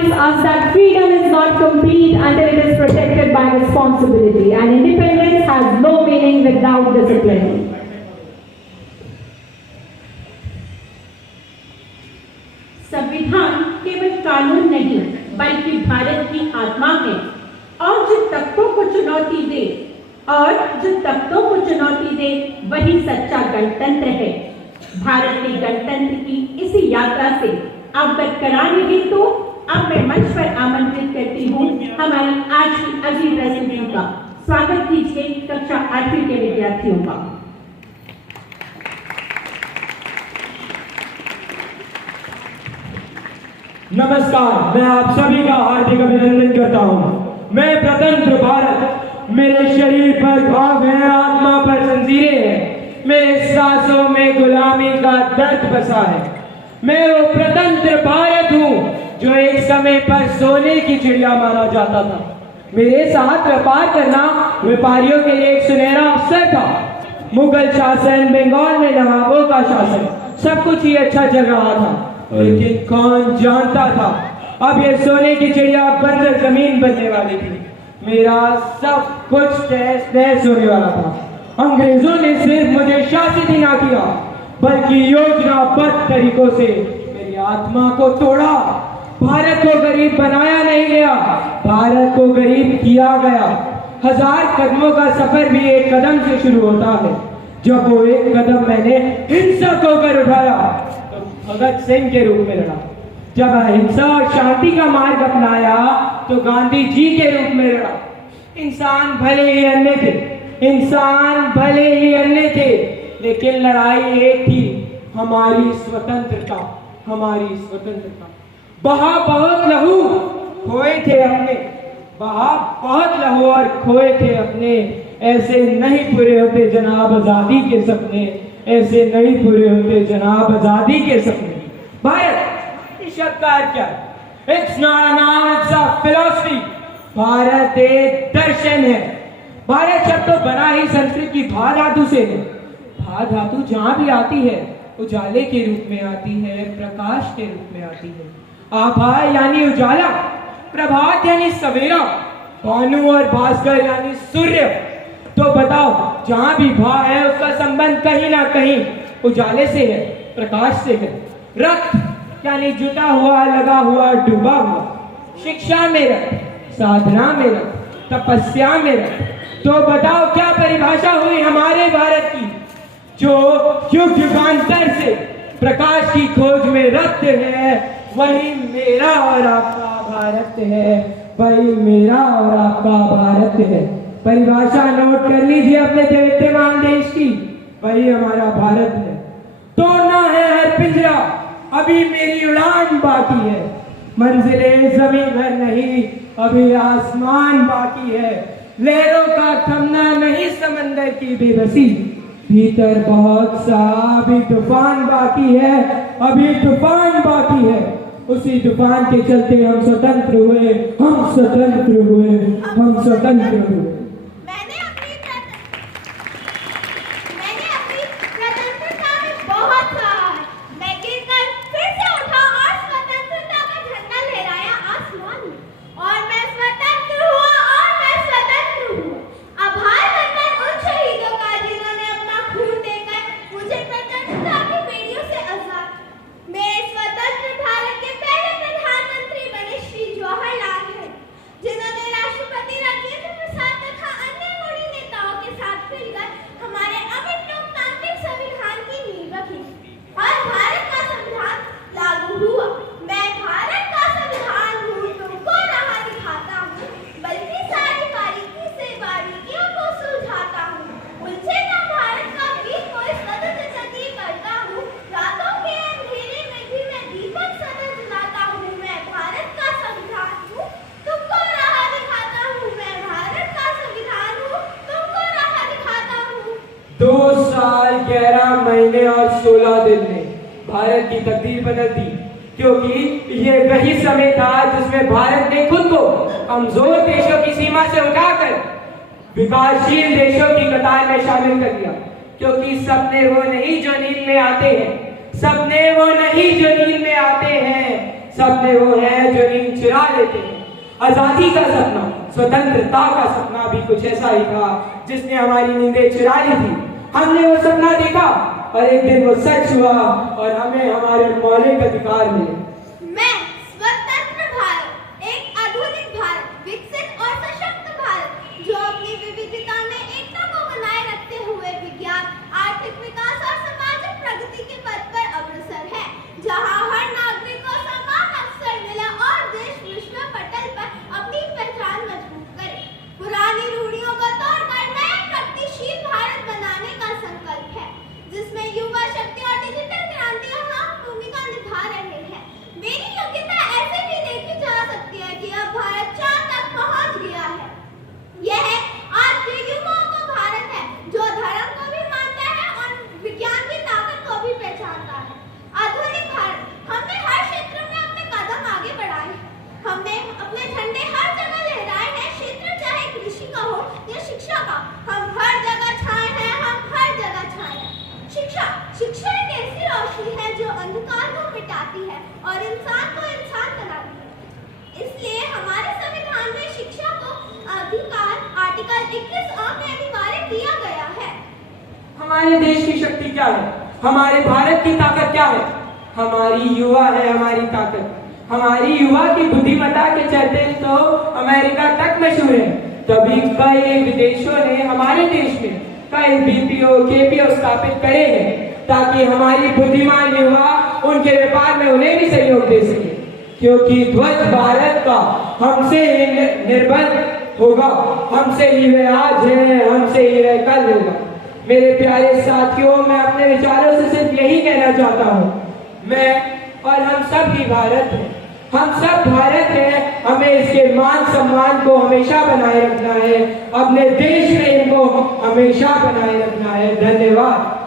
reminds us that freedom is not complete until it is protected by responsibility, and independence has no meaning without discipline. संविधान केवल कानून नहीं बल्कि भारत की आत्मा है और जो तख्तों को चुनौती दे वही सच्चा गणतंत्र है। भारत के गणतंत्र की इसी यात्रा से अवगत कराने हेतु अब मैं मंच पर आमंत्रित करती हूँ हमारी आज की अजीब प्रस्तुति का। स्वागत कीजिए कक्षा 8वीं के विद्यार्थियों का। नमस्कार, मैं आप सभी का हार्दिक अभिनंदन करता हूँ। मैं स्वतंत्र भारत, मेरे शरीर पर घाव है, आत्मा पर जंजीरें हैं, मेरे सांसों में गुलामी का दर्द बसा है। मैं वो स्वतंत्र भारत हूँ जो एक समय पर सोने की चिड़िया माना जाता था। मेरे साथ व्यापार करना व्यापारियों के लिए एक सुनहरा अवसर था। मुगल शासन, बंगाल में नवाबों का शासन, सब कुछ ही अच्छा चल रहा था। लेकिन कौन जानता था अब ये सोने की चिड़िया बंजर जमीन बनने वाली थी। मेरा सब कुछ तहस होने वाला था। अंग्रेजों ने सिर्फ मुझे शासित ही ना किया बल्कि योजनाबद्ध तरीकों से मेरी आत्मा को तोड़ा। भारत को गरीब बनाया नहीं गया, भारत को गरीब किया गया। 1000 कदमों का सफर भी एक कदम से शुरू होता है। जब वो एक कदम मैंने हिंसक होकर उठाया तो भगत सिंह के रूप में लड़ा। जब अहिंसा और शांति का मार्ग अपनाया तो गांधी जी के रूप में लड़ा। इंसान भले ही अन्य थे, लेकिन लड़ाई एक थी, हमारी स्वतंत्रता। बहा बहुत लहू और खोए थे अपने। ऐसे नहीं पूरे होते जनाब आजादी के सपने, ऐसे नहीं पूरे होते जनाब आजादी के सपने। भारत इस शब्द का अर्थ क्या है? It's not a noun, it's a philosophy. Bharat एक दर्शन है। भारत शब्द तो बना ही संस्कृत की भा धातु से है। भा धातु जहां भी आती है उजाले के रूप में आती है, प्रकाश के रूप में आती है। आभा यानी उजाला, प्रभात यानी सवेरा, भानु और भास्कर यानी सूर्य। तो बताओ, जहां भी भा है उसका संबंध कहीं ना कहीं उजाले से है, प्रकाश से है। रक्त यानी जुटा हुआ, लगा हुआ, डूबा हुआ। शिक्षा में रक्त, साधना में रक्त, तपस्या में रक्त। तो बताओ क्या परिभाषा हुई हमारे भारत की, जो युग युगांतर से प्रकाश की खोज में रक्त है। वही मेरा और आपका भारत है, वही मेरा और आपका भारत है। परिभाषा नोट कर लीजिए अपने देवतेमान देश की, वही हमारा भारत है। तोड़ना है हर पिंजरा, अभी मेरी उड़ान बाकी है। मंजिलें जमीन भर नहीं, अभी आसमान बाकी है। लहरों का थमना नहीं, समंदर की बेबसी। भीतर बहुत सा अभी तूफान बाकी है, अभी तूफान बाकी है। उसी तूफान के चलते हम स्वतंत्र हुए। महीने और 16 दिन में भारत की तकदीर बदल दी, क्योंकि ये वही समय था जिसमें भारत ने खुद को कमजोर देशों की सीमा से उठाकर विकासशील देशों की कतार में शामिल कर दिया। क्योंकि सपने वो नहीं जो नींद में आते हैं, सपने वो नहीं जो नींद में आते हैं, सपने वो हैं जो नींद चुरा लेते हैं। आजादी का सपना, स्वतंत्रता का सपना भी कुछ ऐसा ही था जिसने हमारी नींदें चुरा ली थी। हमने वो सपना देखा और एक दिन वो सच हुआ और हमें हमारे मौलिक अधिकार मिले। मैं स्वतंत्र भारत, एक आधुनिक भारत, विकसित और सशक्त भारत, जो अपनी विविधता में एकता को बनाए रखते हुए विज्ञान, आर्थिक विकास और सामाजिक प्रगति के पथ पर अग्रसर है, जहां हर नागरिक को समान अवसर मिले और देश विश्व पटल पर अपनी पहचान मजबूत करे। पुरानी रूढ़ियों को तोड़कर नए प्रगतिशील भारत बनाने का संकल्प है, जिसमें युवा शक्ति और डिजिटल क्रांति अहम भूमिका निभा रहे हैं। मेरी योग्यता ऐसे भी देखी जा सकती है कि अब भारत चांद तक पहुंच गया है। यह आज के युवाओं का भारत है, जो धर्म को भी मानता है और विज्ञान की ताकत को भी पहचानता है। आधुनिक भारत, हमने हर क्षेत्र में अपने कदम आगे बढ़ाए हैं। हमने अपने झंडे हर जगह लहराए हैं, क्षेत्र चाहे कृषि का हो या शिक्षा का, हम हर जगह छाए हैं, हम हर जगह छाए हैं। शिक्षा एक ऐसी रोशनी है जो अंधकार को मिटाती है और इंसान को इंसान बनाती है। इसलिए हमारे संविधान में शिक्षा को अधिकार आर्टिकल 21A में अनिवार्य किया गया है। हमारे देश की शक्ति क्या है? हमारे भारत की ताकत क्या है? हमारी युवा है हमारी ताकत। हमारी युवा की बुद्धिमत्ता के चलते तो अमेरिका तक मशहूर है। तभी कई विदेशों ने हमारे देश में कई BPO KPO स्थापित करे हैं, ताकि हमारी बुद्धिमान युवा उनके व्यापार में उन्हें भी सहयोग दे सके, क्योंकि ध्वज भारत का हमसे ही निर्बंध होगा, हमसे ही वह आज है, हमसे ही वह कल होगा। मेरे प्यारे साथियों, मैं अपने विचारों से सिर्फ यही कहना चाहता हूँ, मैं और हम सब ही भारत हैं, हम सब भारत हैं। हमें इसके मान सम्मान को हमेशा बनाए रखना है, अपने देश में इनको हमेशा बनाए रखना है। धन्यवाद।